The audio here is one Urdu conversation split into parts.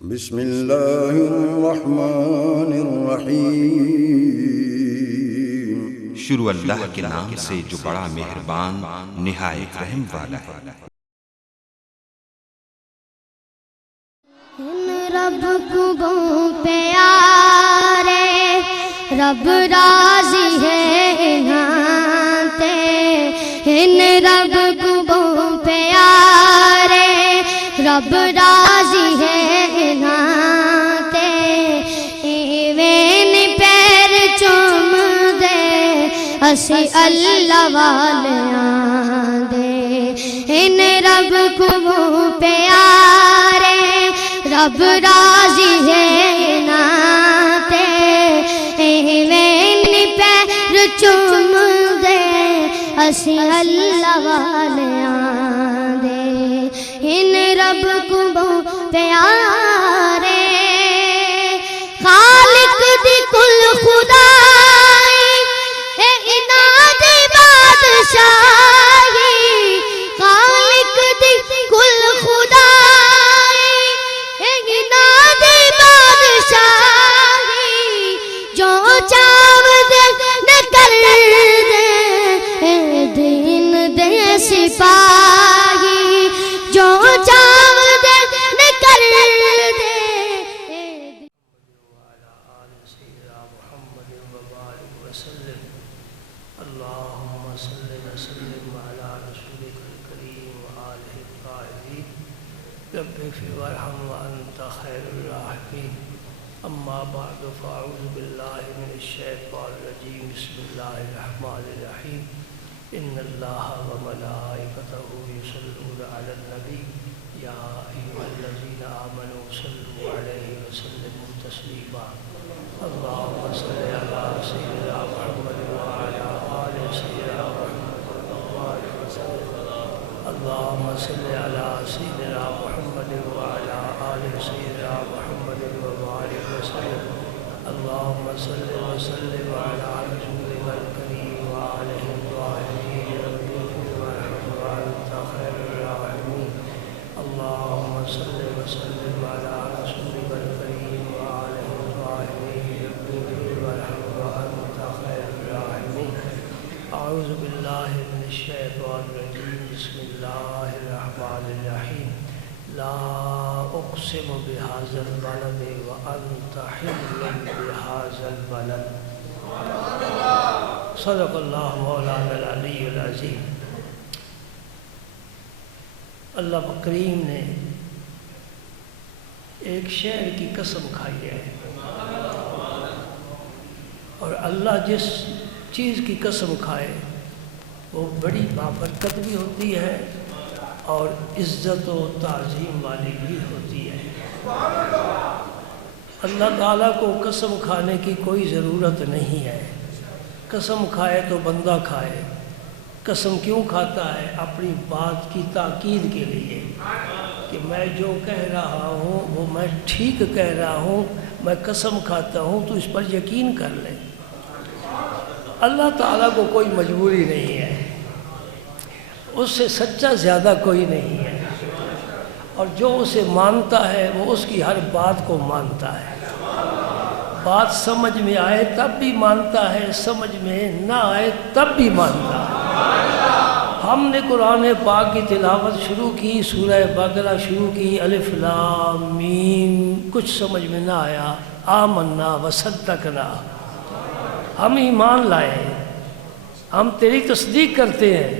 بسم اللہ الرحمن الرحیم۔ شروع اللہ کے نام سے جو بڑا مہربان نہایت رحم والا ہے۔ رب کو پیارے رب راضی ہے انہاں ان رب کو پیارے رب راضی ہے انہاں ایویں پیر چوم دے اسی اللہ والیاں دے ان رب کو پیارے رب راضی ہے ناتے ایویں پیر چوم دے اسی اللہ والیاں دے ان رب کو پیارے خالق دی کل خدائی انہاں دی بادشاہی خالق دی کل خدائی انہاں دی بادشاہی جو چاو دے نہ کر دے دین دے سپاہی جو چاو دے نہ کر دے اللهم صل وسلم على رسولك الكريم وآله الطاهرين رب اغفر وارحم وأنت خير الراحمين أما بعد فأعوذ بالله من الشيطان الرجيم بسم الله الرحمن الرحيم إن الله وملائكته يصلون على النبي يا أيها الذين آمنوا صلوا عليه وسلموا تسليما اللهم صل على سيدنا محمد وعلى آل سيدنا محمد وبارك وسلم اللهم صل على سيدنا محمد وعلى آل سيدنا محمد وبارك وسلم اللهم صل وسلم على رسولك الكريم وآله الطاهرين رب اغفر وارحم وأنت خير الراحمين اللهم صل وسلم على رسولك الكريم وآله الطاهرين رب اغفر وارحم وأنت خير الراحمين أعوذ بالله من الشيطان الرجيم بسم الله الرحمن الرحيم لا أقسم بهذا البلد وأنت حل بهذا البلد صدق الله مولانا العلی العظیم۔ اللہ کریم نے ایک شہر کی قسم کھائی ہے اور اللہ جس چیز کی قسم کھائے وہ بڑی بابرکت بھی ہوتی ہے اور عزت و تعظیم والی بھی ہوتی ہے۔ اللہ تعالیٰ کو قسم کھانے کی کوئی ضرورت نہیں ہے۔ قسم کھائے تو بندہ کھائے۔ قسم کیوں کھاتا ہے؟ اپنی بات کی تاکید کے لیے کہ میں جو کہہ رہا ہوں وہ میں ٹھیک کہہ رہا ہوں، میں قسم کھاتا ہوں تو اس پر یقین کر لیں۔ اللہ تعالیٰ کو کوئی مجبوری نہیں ہے، اس سے سچا زیادہ کوئی نہیں ہے، اور جو اسے مانتا ہے وہ اس کی ہر بات کو مانتا ہے۔ بات سمجھ میں آئے تب بھی مانتا ہے، سمجھ میں نہ آئے تب بھی مانتا ہے۔ ہم نے قرآن پاک کی تلاوت شروع کی، سورہ بقرہ شروع کی، الف لام میم، کچھ سمجھ میں نہ آیا، آمنا وصدقنا، ہم ایمان لائے، ہم تیری تصدیق کرتے ہیں،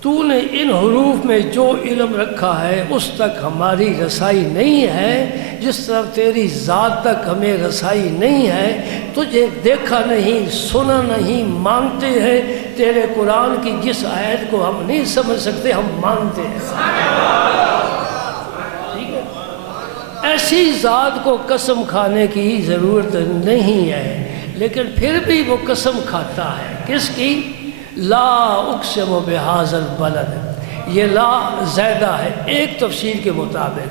تو نے ان حروف میں جو علم رکھا ہے اس تک ہماری رسائی نہیں ہے، جس طرح تیری ذات تک ہمیں رسائی نہیں ہے۔ تجھے دیکھا نہیں، سنا نہیں، مانتے ہیں تیرے قرآن کی جس آیت کو ہم نہیں سمجھ سکتے ہم مانتے ہیں۔ ٹھیک ہے، ایسی ذات کو قسم کھانے کی ضرورت نہیں ہے، لیکن پھر بھی وہ قسم کھاتا ہے۔ کس کی؟ لا اقسم بہذا البلد، یہ لا زائدہ ہے ایک تفسیر کے مطابق۔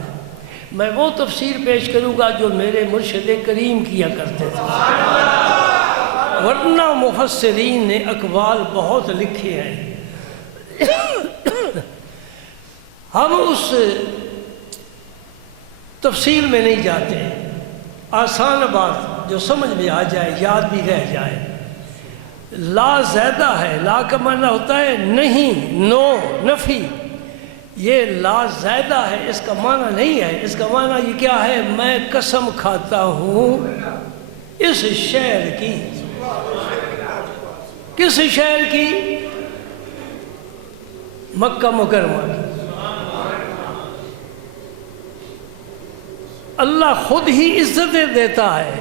میں وہ تفسیر پیش کروں گا جو میرے مرشد کریم کیا کرتے تھے، ورنہ مفسرین نے اقوال بہت لکھے ہیں۔ ہم اس تفصیل میں نہیں جاتے، آسان بات جو سمجھ میں آ جائے، یاد بھی رہ جائے۔ لا زیادہ ہے، لا کا معنی ہوتا ہے نہیں، نو، نفی۔ یہ لا زیادہ ہے، اس کا معنی نہیں ہے، اس کا معنی یہ کیا ہے؟ میں قسم کھاتا ہوں اس شہر کی۔ کس شہر کی؟ مکہ مکرمہ کی۔ اللہ خود ہی عزتیں دیتا ہے،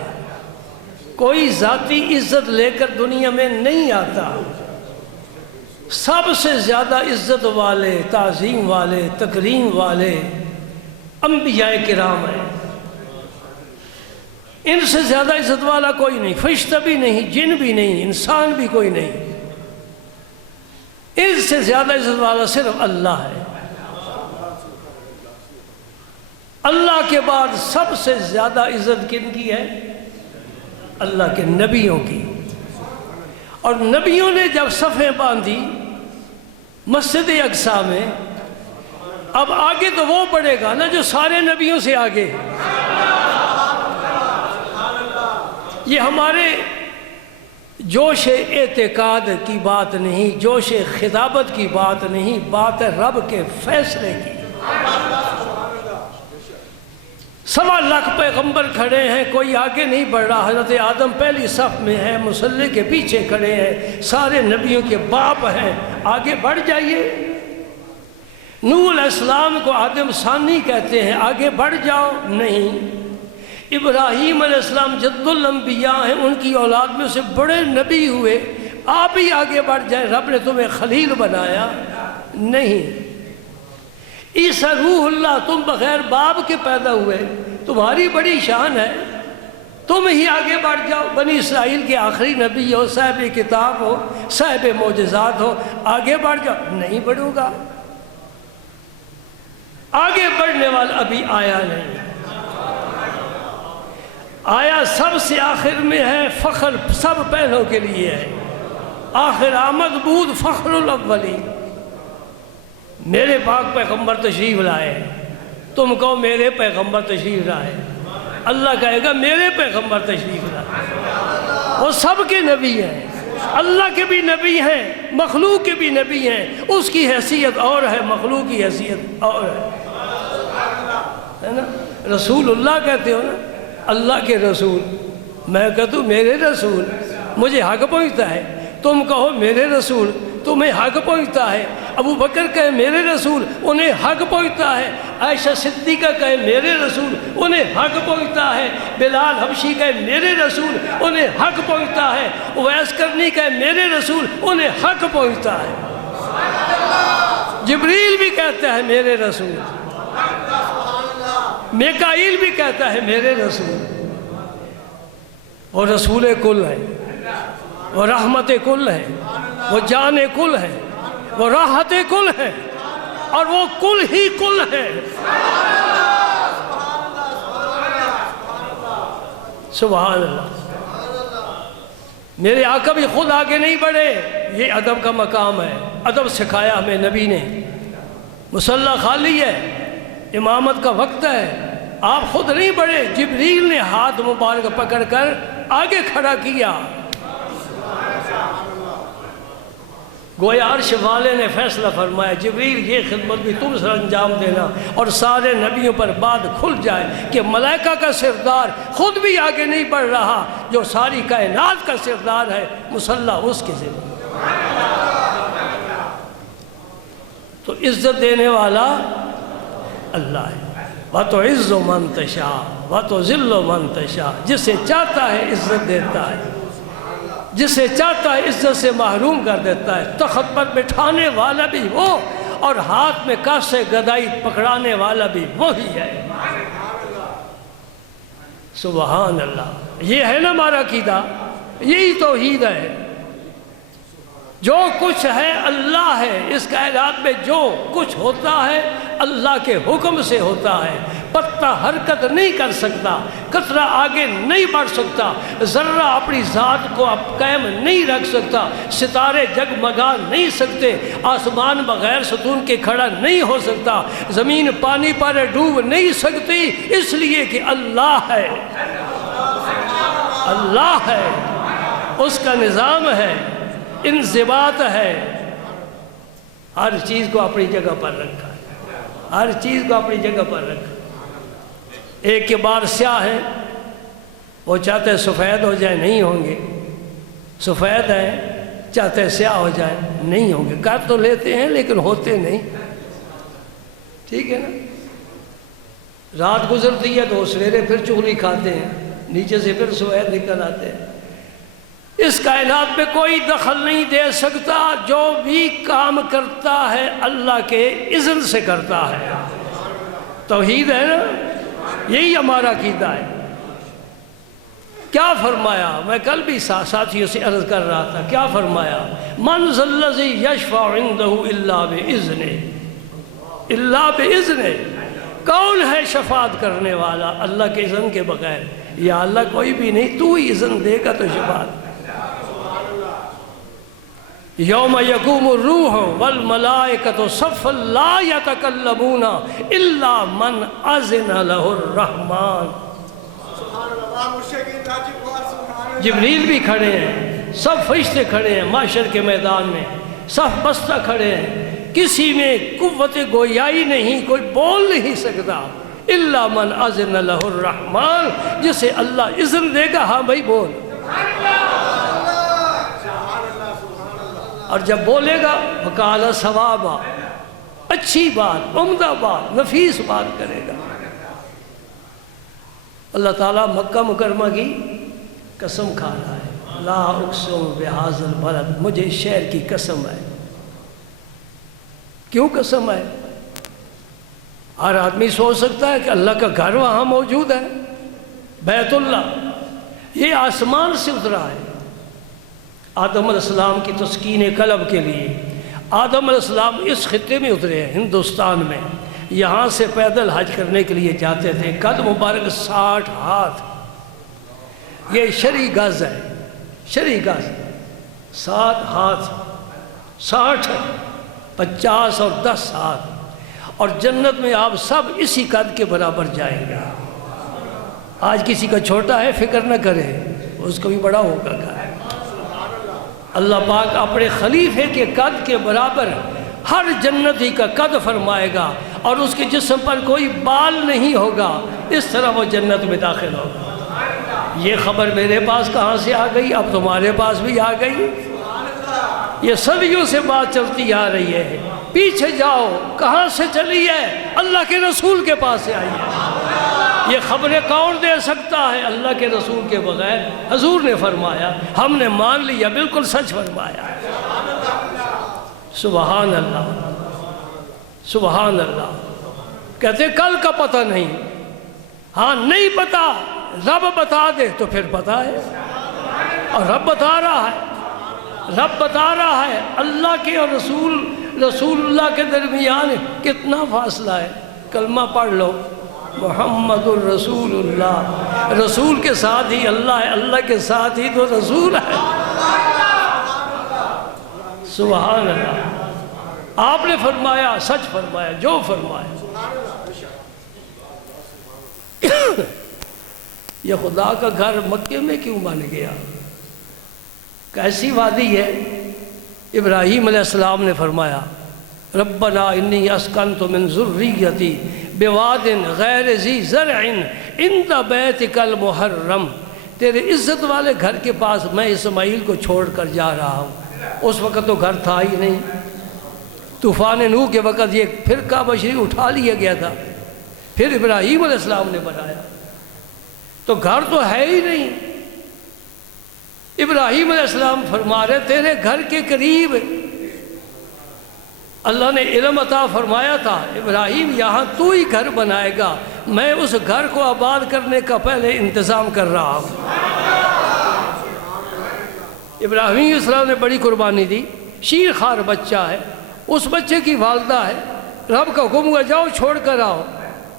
کوئی ذاتی عزت لے کر دنیا میں نہیں آتا۔ سب سے زیادہ عزت والے، تعظیم والے، تکریم والے انبیاء کرام ہیں۔ ان سے زیادہ عزت والا کوئی نہیں، فرشتہ بھی نہیں، جن بھی نہیں، انسان بھی کوئی نہیں۔ ان سے زیادہ عزت والا صرف اللہ ہے۔ اللہ کے بعد سب سے زیادہ عزت کن کی ہے؟ اللہ کے نبیوں کی۔ اور نبیوں نے جب صفیں باندھی مسجد اقصیٰ میں، اب آگے تو وہ بڑھے گا نا جو سارے نبیوں سے آگے۔ یہ ہمارے جوش اعتقاد کی بات نہیں، جوش خطابت کی بات نہیں، بات ہے رب کے فیصلے کی۔ 1.25 لاکھ پیغمبر کھڑے ہیں، کوئی آگے نہیں بڑھ رہا۔ حضرت آدم پہلی صف میں ہے، مصلی کے پیچھے کھڑے ہیں، سارے نبیوں کے باپ ہیں، آگے بڑھ جائیے۔ نوح علیہ السلام کو آدم ثانی کہتے ہیں، آگے بڑھ جاؤ۔ نہیں، ابراہیم علیہ السلام جد الانبیاء ہیں، ان کی اولاد میں سے بڑے نبی ہوئے، آپ ہی آگے بڑھ جائیں، رب نے تمہیں خلیل بنایا۔ نہیں، عیسیٰ روح اللہ، تم بغیر باپ کے پیدا ہوئے، تمہاری بڑی شان ہے، تم ہی آگے بڑھ جاؤ۔ بنی اسرائیل کے آخری نبی ہو، صاحب کتاب ہو، صاحب معجزات ہو، آگے بڑھ جاؤ۔ نہیں بڑھوں گا۔ آگے بڑھنے والا ابھی آیا نہیں، آیا سب سے آخر میں ہے، فخر سب پہلوں کے لیے ہے۔ آخر آمد بود فخر الاولین۔ میرے پاک پیغمبر تشریف لائے، تم کہو میرے پیغمبر تشریف لائے، اللہ کہے گا میرے پیغمبر تشریف لائے۔ وہ سب کے نبی ہیں، اللہ کے بھی نبی ہیں، مخلوق کے بھی نبی ہیں۔ اس کی حیثیت اور ہے، مخلوق کی حیثیت اور ہے نا۔ رسول اللہ کہتے ہو نا، اللہ کے رسول۔ میں کہتا ہوں میرے رسول، مجھے حق پہنچتا ہے۔ تم کہو میرے رسول، تمہیں حق پہنچتا ہے۔ ابو بکر کہے میرے رسول، انہیں حق پہنچتا ہے۔ عائشہ صدیقہ کہے میرے رسول، انہیں حق پہنچتا ہے۔ بلال حبشی کہے میرے رسول، انہیں حق پہنچتا ہے۔ اویس کرنی کہے میرے رسول، انہیں حق پہنچتا ہے۔ جبریل بھی کہتا ہے میرے رسول، میکائیل بھی کہتا ہے میرے رسول۔ وہ رسول کل ہے، وہ رحمت کل ہے، وہ جان کل ہے، وہ راحت کل ہے، اور وہ کل ہی کل ہے۔ سبحان اللہ۔ میرے آقا بھی خود آگے نہیں بڑھے، یہ ادب کا مقام ہے۔ ادب سکھایا ہمیں نبی نے۔ مصلی خالی ہے، امامت کا وقت ہے، آپ خود نہیں بڑھے، جبریل نے ہاتھ مبارک پکڑ کر آگے کھڑا کیا۔ گویا عرش والے نے فیصلہ فرمایا، جبریل یہ خدمت بھی تم سے انجام دینا، اور سارے نبیوں پر بات کھل جائے کہ ملائکہ کا سردار خود بھی آگے نہیں بڑھ رہا، جو ساری کائنات کا سردار ہے، مصلی اس کے ذمہ۔ تو عزت دینے والا اللہ ہے۔ وَتُعِزُّ مَن تَشَاءُ وَتُذِلُّ مَن تَشَاءُ۔ جسے چاہتا ہے عزت دیتا ہے، جسے چاہتا ہے عزت سے محروم کر دیتا ہے۔ تخت پر بٹھانے والا بھی وہ، اور ہاتھ میں کاسے گدائی پکڑانے والا بھی وہی ہے۔ سبحان اللہ۔ یہ ہے نا ہمارا عقیدہ، یہی توحید ہے۔ جو کچھ ہے اللہ ہے، اس کائنات میں جو کچھ ہوتا ہے اللہ کے حکم سے ہوتا ہے۔ پتا حرکت نہیں کر سکتا، قطرہ آگے نہیں بڑھ سکتا، ذرہ اپنی ذات کو قائم نہیں رکھ سکتا، ستارے جگمگا نہیں سکتے، آسمان بغیر ستون کے کھڑا نہیں ہو سکتا، زمین پانی پر ڈوب نہیں سکتی، اس لیے کہ اللہ ہے، اللہ ہے، اس کا نظام ہے، انضباط ہے، ہر چیز کو اپنی جگہ پر رکھا ہے، ہر چیز کو اپنی جگہ پر رکھا۔ ایک کے بال سیاہ ہیں، وہ چاہتے ہیں سفید ہو جائے، نہیں ہوں گے، سفید ہیں چاہتے ہیں سیاہ ہو جائے، نہیں ہوں گے، کر تو لیتے ہیں لیکن ہوتے نہیں، ٹھیک ہے نا؟ رات گزرتی ہے تو سویرے پھر چغلی کھاتے ہیں، نیچے سے پھر سفید نکل آتے ہیں۔ اس کائنات میں کوئی دخل نہیں دے سکتا، جو بھی کام کرتا ہے اللہ کے اذن سے کرتا ہے۔ توحید ہے نا، یہی ہمارا عقیدہ ہے۔ کیا فرمایا؟ میں کل بھی ساتھیوں سے عرض کر رہا تھا، کیا فرمایا؟ من ذا الذی یشفع عنده الا باذنہ، الا باذنہ، کون ہے شفاعت کرنے والا اللہ کے اذن کے بغیر؟ یا اللہ کوئی بھی نہیں، تو ہی اذن دے گا تو شفاعت۔ یوم یقوم الروح والملائکۃ صفا لا یتکلمون الا من اذن له الرحمن۔ جبریل بھی کھڑے ہیں، سب فرشتے کھڑے ہیں محشر کے میدان میں، صف بستہ کھڑے ہیں، کسی میں قوت گویائی نہیں، کوئی بول نہیں سکتا، الا من اذن له الرحمن، جسے اللہ اذن دے گا، ہاں بھائی بول۔ اور جب بولے گا وقال ثوابا، اچھی بات، عمدہ بات، نفیس بات کرے گا۔ اللہ تعالیٰ مکہ مکرمہ کی قسم کھا رہا ہے، لا اقسم بہذا البلد، مجھے شہر کی قسم ہے۔ کیوں قسم ہے؟ ہر آدمی سوچ سکتا ہے کہ اللہ کا گھر وہاں موجود ہے، بیت اللہ، یہ آسمان سے اترا ہے۔ آدم علیہ السلام کی تسکین قلب کے لیے آدم علیہ السلام اس خطے میں اترے ہیں، ہندوستان میں، یہاں سے پیدل حج کرنے کے لیے جاتے تھے، قد مبارک 60 ہاتھ، یہ شرعی گز ہے، شرعی گز 60 ہاتھ، 60 50 اور 10 ہاتھ، اور جنت میں آپ سب اسی قد کے برابر جائیں گے۔ آج کسی کا چھوٹا ہے، فکر نہ کرے، اس کو بھی بڑا ہوگا گھر۔ اللہ پاک اپنے خلیفے کے قد کے برابر ہر جنتی کا قد فرمائے گا، اور اس کے جسم پر کوئی بال نہیں ہوگا، اس طرح وہ جنت میں داخل ہوگا۔ یہ خبر میرے پاس کہاں سے آ گئی؟ اب تمہارے پاس بھی آ گئی۔ یہ صدیوں سے بات چلتی آ رہی ہے، پیچھے جاؤ، کہاں سے چلی ہے؟ اللہ کے رسول کے پاس سے آئی ہے۔ یہ خبریں کون دے سکتا ہے اللہ کے رسول کے بغیر؟ حضور نے فرمایا، ہم نے مان لیا، بالکل سچ فرمایا۔ سبحان اللہ، سبحان اللہ۔ کہتے کل کا پتہ نہیں، ہاں نہیں پتہ، رب بتا دے تو پھر پتہ ہے، اور رب بتا رہا ہے، رب بتا رہا ہے۔ اللہ کے اور رسول اللہ کے درمیان کتنا فاصلہ ہے؟ کلمہ پڑھ لو، محمد الرسول اللہ، رسول کے ساتھ ہی اللہ ہے، اللہ کے ساتھ ہی تو رسول ہے۔ سبحان اللہ۔ آپ نے فرمایا، سچ فرمایا، جو فرمایا۔ یہ خدا کا گھر مکے میں کیوں بن گیا؟ کیسی وادی ہے؟ ابراہیم علیہ السلام نے فرمایا، ربنا انی اسکنت من ذریتی بواد غیر ذی زرع عند بیتک المحرم، تیرے عزت والے گھر کے پاس میں اسماعیل کو چھوڑ کر جا رہا ہوں۔ اس وقت تو گھر تھا ہی نہیں، طوفان نوح کے وقت یہ فرقہ بشری اٹھا لیا گیا تھا، پھر ابراہیم علیہ السلام نے بنایا، تو گھر تو ہے ہی نہیں۔ ابراہیم علیہ السلام فرما رہے تیرے گھر کے قریب اللہ نے علم عطا فرمایا تھا، ابراہیم یہاں تو ہی گھر بنائے گا، میں اس گھر کو آباد کرنے کا پہلے انتظام کر رہا ہوں۔ ابراہیم علیہ السلام نے بڑی قربانی دی، شیر خوار بچہ ہے، اس بچے کی والدہ ہے، رب کا حکم ہوا جاؤ چھوڑ کر آؤ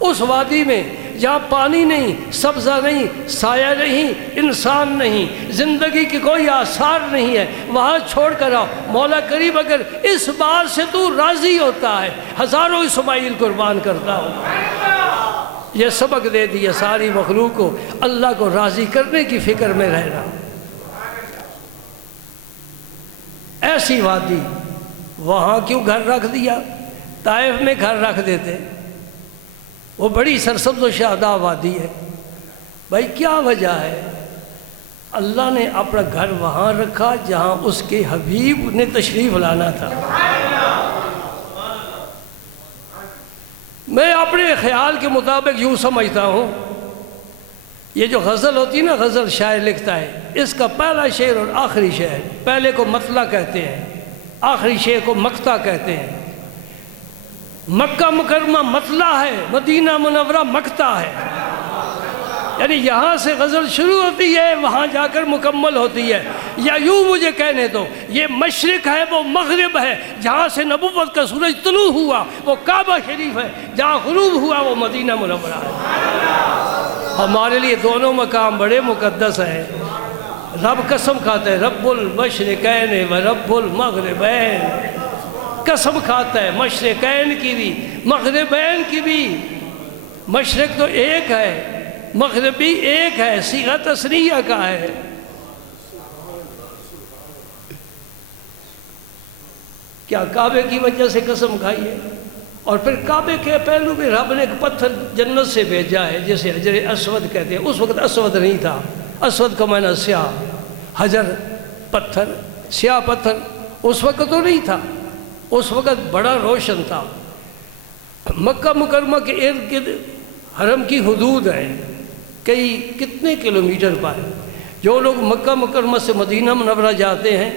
اس وادی میں جہاں پانی نہیں، سبزہ نہیں، سایہ نہیں، انسان نہیں، زندگی کی کوئی آثار نہیں ہے، وہاں چھوڑ کر آؤ۔ مولا کریم اگر اس بات سے تو راضی ہوتا ہے ہزاروں اسماعیل قربان کرتا ہوں۔ یہ سبق دے دیا ساری مخلوق کو اللہ کو راضی کرنے کی فکر میں رہنا۔ ایسی وادی وہاں کیوں گھر رکھ دیا؟ طائف میں گھر رکھ دیتے، وہ بڑی سرسبز و شاداب وادی ہے۔ بھائی کیا وجہ ہے؟ اللہ نے اپنا گھر وہاں رکھا جہاں اس کے حبیب نے تشریف لانا تھا۔ میں اپنے خیال کے مطابق یوں سمجھتا ہوں، یہ جو غزل ہوتی ہے نا، غزل شاعر لکھتا ہے، اس کا پہلا شعر اور آخری شعر، پہلے کو مطلع کہتے ہیں، آخری شعر کو مقطع کہتے ہیں۔ مکہ مکرمہ مطلع ہے، مدینہ منورہ مقطع ہے، یعنی یہاں سے غزل شروع ہوتی ہے وہاں جا کر مکمل ہوتی ہے۔ یا یوں مجھے کہنے دو، یہ مشرق ہے وہ مغرب ہے، جہاں سے نبوت کا سورج طلوع ہوا وہ کعبہ شریف ہے، جہاں غروب ہوا وہ مدینہ منورہ ہے۔ ہمارے لیے دونوں مقام بڑے مقدس ہیں۔ رب قسم کھاتا ہے رب المشرقین و رب المغربین، قسم کھاتا ہے مشرقین کی بھی مغربین کی بھی۔ مشرق تو ایک ہے، مغربی ایک ہے، صیغہ تثنیہ کا ہے۔ کیا کعبے کی وجہ سے قسم کھائی ہے؟ اور پھر کعبے کے پہلو میں رب نے ایک پتھر جنت سے بھیجا ہے جسے حجر اسود کہتے ہیں۔ اس وقت اسود نہیں تھا، اسود کا معنی سیاہ، حجر پتھر، سیاہ پتھر اس وقت تو نہیں تھا، اس وقت بڑا روشن تھا۔ مکہ مکرمہ کے ارد گرد حرم کی حدود ہے، کئی کتنے کلومیٹر پر۔ جو لوگ مکہ مکرمہ سے مدینہ منورہ جاتے ہیں،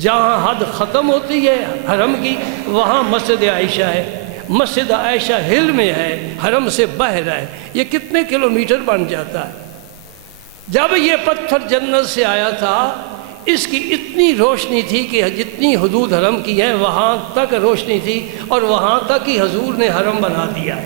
جہاں حد ختم ہوتی ہے حرم کی وہاں مسجد عائشہ ہے، مسجد عائشہ ہل میں ہے، حرم سے باہر ہے، یہ کتنے کلومیٹر بن جاتا ہے۔ جب یہ پتھر جنت سے آیا تھا اس کی اتنی روشنی تھی کہ جتنی حدود حرم کی ہیں وہاں تک روشنی تھی، اور وہاں تک ہی حضور نے حرم بنا دیا۔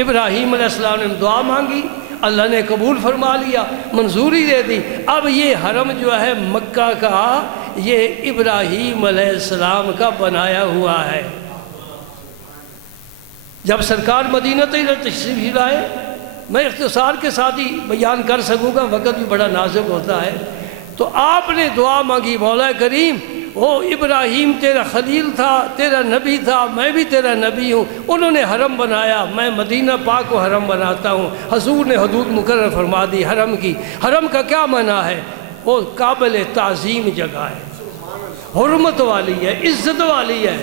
ابراہیم علیہ السلام نے دعا مانگی، اللہ نے قبول فرما لیا، منظوری دے دی۔ اب یہ حرم جو ہے مکہ کا، یہ ابراہیم علیہ السلام کا بنایا ہوا ہے۔ جب سرکار مدینہ طیبہ تشریف لائے، میں اختصار کے ساتھ ہی بیان کر سکوں گا، وقت بھی بڑا نازک ہوتا ہے، تو آپ نے دعا مانگی مولا کریم، وہ ابراہیم تیرا خلیل تھا، تیرا نبی تھا، میں بھی تیرا نبی ہوں، انہوں نے حرم بنایا، میں مدینہ پاک کو حرم بناتا ہوں۔ حضور نے حدود مقرر فرما دی حرم کی۔ حرم کا کیا معنی ہے؟ وہ قابل تعظیم جگہ ہے، حرمت والی ہے، عزت والی ہے۔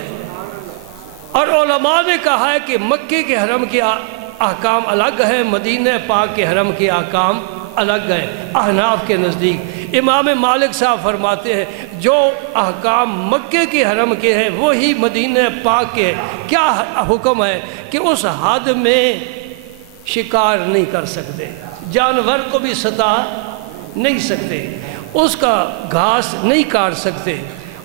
اور علماء نے کہا ہے کہ مکے کے حرم کے احکام الگ ہیں، مدینہ پاک کے حرم کے احکام الگ ہیں احناف کے نزدیک۔ امام مالک صاحب فرماتے ہیں جو احکام مکے کے حرم کے ہیں وہی مدینہ پاک کے ہیں۔ کیا حکم ہے کہ اس حد میں شکار نہیں کر سکتے، جانور کو بھی ستا نہیں سکتے، اس کا گھاس نہیں کاٹ سکتے،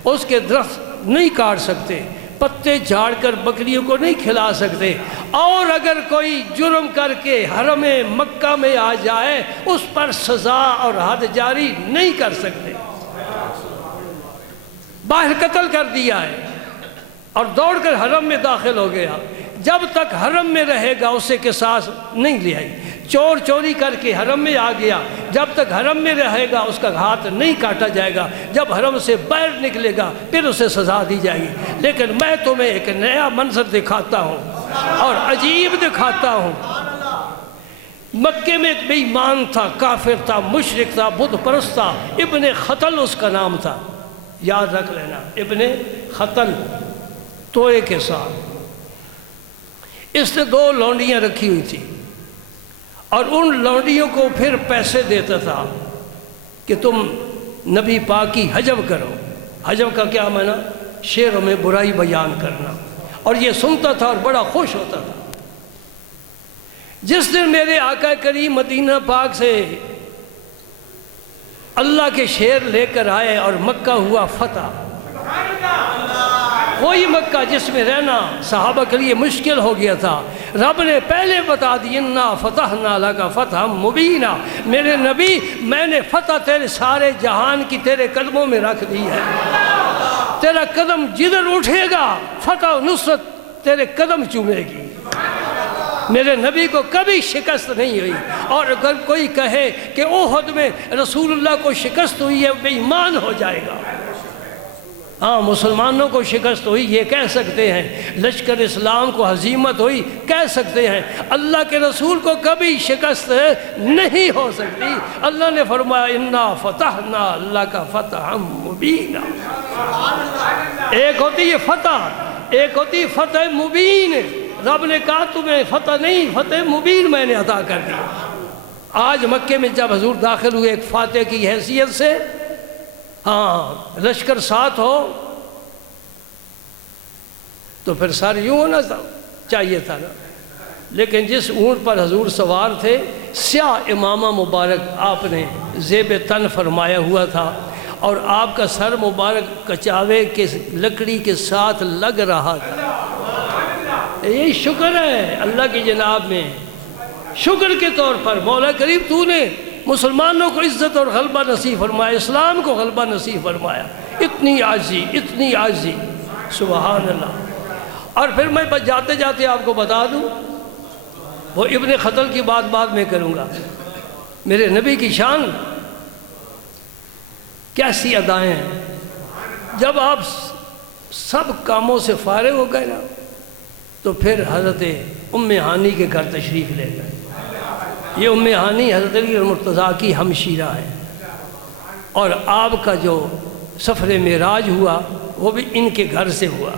اس کے درخت نہیں کاٹ سکتے، پتے جھاڑ کر بکریوں کو نہیں کھلا سکتے، اور اگر کوئی جرم کر کے حرم مکہ میں آ جائے اس پر سزا اور حد جاری نہیں کر سکتے۔ باہر قتل کر دیا ہے اور دوڑ کر حرم میں داخل ہو گیا، جب تک حرم میں رہے گا اسے قصاص نہیں لے آئی۔ چور چوری کر کے حرم میں آ گیا، جب تک حرم میں رہے گا اس کا ہاتھ نہیں کاٹا جائے گا، جب حرم سے باہر نکلے گا پھر اسے سزا دی جائے گی۔ لیکن میں تمہیں ایک نیا منظر دکھاتا ہوں اور عجیب دکھاتا ہوں۔ مکے میں ایک بے ایمان تھا، کافر تھا، مشرک تھا، بت پرست تھا، ابن خطل اس کا نام تھا، یاد رکھ لینا، ابن خطل، توئے کے ساتھ۔ اس نے 2 لونڈیاں رکھی ہوئی تھی اور ان لونڈیوں کو پھر پیسے دیتا تھا کہ تم نبی پاک کی حجب کرو۔ حجب کا کیا معنی؟ شعروں میں برائی بیان کرنا، اور یہ سنتا تھا اور بڑا خوش ہوتا تھا۔ جس دن میرے آقا کریم مدینہ پاک سے اللہ کے شعر لے کر آئے اور مکہ ہوا فتح، وہی مکہ جس میں رہنا صحابہ کے لیے مشکل ہو گیا تھا، رب نے پہلے بتا دی انا فتحنا لک فتحا مبینا، میرے نبی میں نے فتح تیرے سارے جہان کی تیرے قدموں میں رکھ دی ہے، تیرا قدم جدھر اٹھے گا فتح و نصرت تیرے قدم چومے گی۔ میرے نبی کو کبھی شکست نہیں ہوئی، اور اگر کوئی کہے کہ احد میں رسول اللہ کو شکست ہوئی ہے بے ایمان ہو جائے گا۔ ہاں مسلمانوں کو شکست ہوئی یہ کہہ سکتے ہیں، لشکر اسلام کو ہزیمت ہوئی کہہ سکتے ہیں، اللہ کے رسول کو کبھی شکست نہیں ہو سکتی۔ اللہ نے فرمایا انا فتحنا لک فتحا مبینا۔ ایک ہوتی ہے فتح، ایک ہوتی فتح مبین۔ رب نے کہا تمہیں فتح نہیں، فتح مبین میں نے عطا کر دی۔ آج مکے میں جب حضور داخل ہوئے ایک فاتح کی حیثیت سے، ہاں لشکر ساتھ ہو تو پھر سارے یوں ہونا چاہیے تھا نا، لیکن جس اونٹ پر حضور سوار تھے سیاہ امامہ مبارک آپ نے زیب تن فرمایا ہوا تھا، اور آپ کا سر مبارک کچاوے کے لکڑی کے ساتھ لگ رہا تھا۔ یہ شکر ہے اللہ کی جناب میں، شکر کے طور پر مولا کریم تو نے مسلمانوں کو عزت اور غلبہ نصیب فرمایا، اسلام کو غلبہ نصیب فرمایا۔ اتنی عاجزی، اتنی عاجزی، سبحان اللہ۔ اور پھر میں جاتے جاتے آپ کو بتا دوں، وہ ابن خطل کی بات بعد میں کروں گا، میرے نبی کی شان کیسی ادائیں ہیں۔ جب آپ سب کاموں سے فارغ ہو گئے نا تو پھر حضرت ام ہانی کے گھر تشریف لے گئے۔ یہ ام ہانی حضرت علی مرتضیٰ کی ہمشیرہ ہے، اور آپ کا جو سفر معراج ہوا وہ بھی ان کے گھر سے ہوا۔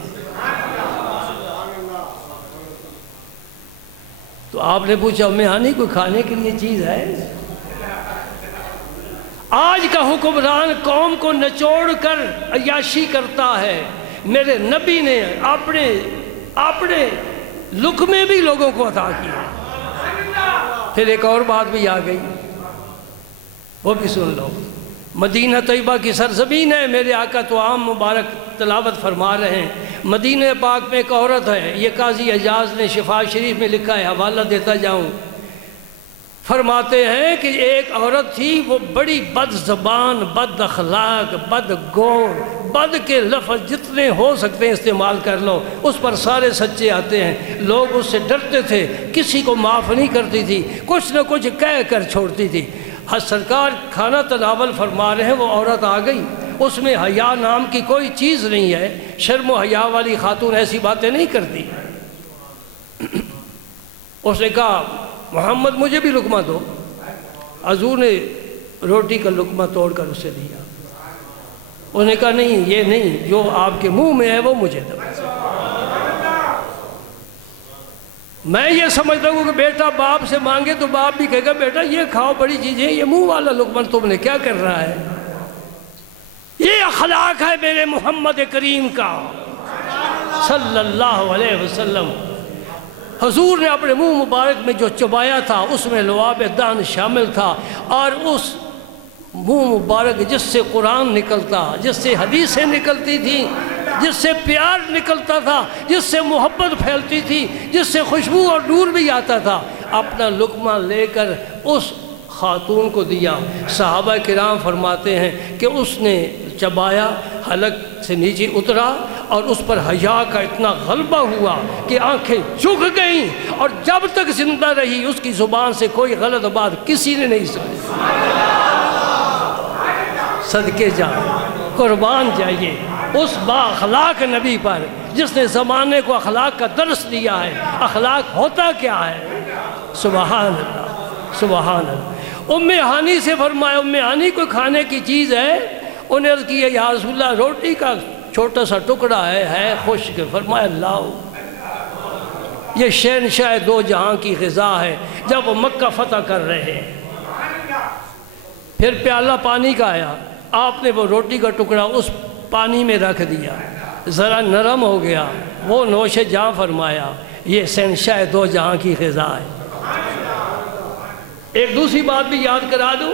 تو آپ نے پوچھا ام ہانی کوئی کھانے کے لیے چیز ہے؟ آج کا حکمران قوم کو نچوڑ کر عیاشی کرتا ہے، میرے نبی نے اپنے لقمے بھی لوگوں کو عطا کیا۔ پھر ایک اور بات بھی آ گئی، وہ بھی سن لو۔ مدینہ طیبہ کی سرزمین ہے، میرے آقا تو عام مبارک تلاوت فرما رہے ہیں۔ مدینہ پاک میں ایک عورت ہے، یہ قاضی اعجاز نے شفا شریف میں لکھا ہے، حوالہ دیتا جاؤں۔ فرماتے ہیں کہ ایک عورت تھی، وہ بڑی بد زبان، بد اخلاق، بد گور، بد کے لفظ جتنے ہو سکتے ہیں استعمال کر لو، اس پر سارے سچے آتے ہیں۔ لوگ اس سے ڈرتے تھے، کسی کو معاف نہیں کرتی تھی، کچھ نہ کچھ کہہ کر چھوڑتی تھی۔ سرکار کھانا تناول فرما رہے ہیں، وہ عورت آ گئی، اس میں حیا نام کی کوئی چیز نہیں ہے، شرم و حیا والی خاتون ایسی باتیں نہیں کرتی۔ اس نے کہا محمد مجھے بھی لقمہ دو۔ حضور نے روٹی کا لقمہ توڑ کر اسے دیا۔ اس نے کہا نہیں، یہ نہیں، جو آپ کے منہ میں ہے وہ مجھے دو۔ میں یہ سمجھتا ہوں کہ بیٹا باپ سے مانگے تو باپ بھی کہے گا بیٹا یہ کھاؤ، بڑی چیزیں، یہ منہ والا لقمہ تم نے کیا کر رہا ہے؟ یہ اخلاق ہے میرے محمد کریم کا صلی اللہ علیہ وسلم۔ حضور نے اپنے منہ مبارک میں جو چبایا تھا اس میں لعاب دہن شامل تھا، اور اس منہ مبارک جس سے قرآن نکلتا، جس سے حدیثیں نکلتی تھیں، جس سے پیار نکلتا تھا، جس سے محبت پھیلتی تھی، جس سے خوشبو اور نور بھی آتا تھا، اپنا لقمہ لے کر اس خاتون کو دیا۔ صحابہ کرام فرماتے ہیں کہ اس نے چبایا، حلق سے نیچے اترا، اور اس پر حیا کا اتنا غلبہ ہوا کہ آنکھیں جھک گئیں، اور جب تک زندہ رہی اس کی زبان سے کوئی غلط بات کسی نے نہیں سنی۔ صدقے جان، قربان جائیے اس با اخلاق نبی پر جس نے زمانے کو اخلاق کا درس دیا ہے۔ اخلاق ہوتا کیا ہے؟ سبحان اللہ، سبحان اللہ۔ ام ہانی سے فرمایا ام ہانی کوئی کھانے کی چیز ہے؟ انہیں عرض کیا یا رسول اللہ روٹی کا چھوٹا سا ٹکڑا ہے خشک۔ فرمایا لاؤ، یہ شہنشاہ دو جہاں کی غذا ہے جب وہ مکہ فتح کر رہے ہیں۔ پھر پیالہ پانی کا آیا، آپ نے وہ روٹی کا ٹکڑا اس پانی میں رکھ دیا، ذرا نرم ہو گیا، وہ نوش جاں فرمایا یہ شہنشاہ دو جہاں کی غذا ہے۔ ایک دوسری بات بھی یاد کرا دوں،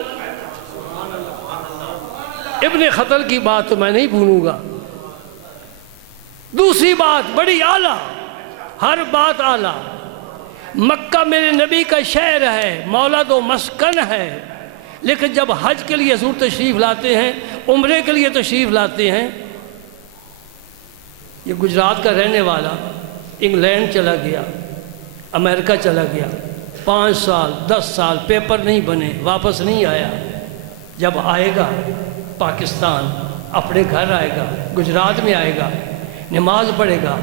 ابن خطل کی بات تو میں نہیں بھولوں گا۔ دوسری بات بڑی اعلیٰ، ہر بات اعلیٰ، مکہ میرے نبی کا شہر ہے، مولد و مسکن ہے، لیکن جب حج کے لیے حضور تشریف لاتے ہیں، عمرے کے لیے تشریف لاتے ہیں، یہ گجرات کا رہنے والا انگلینڈ چلا گیا، امریکہ چلا گیا، 5 سال 10 سال پیپر نہیں بنے، واپس نہیں آیا، جب آئے گا پاکستان اپنے گھر آئے گا، گجرات میں آئے گا، نماز پڑھے گا،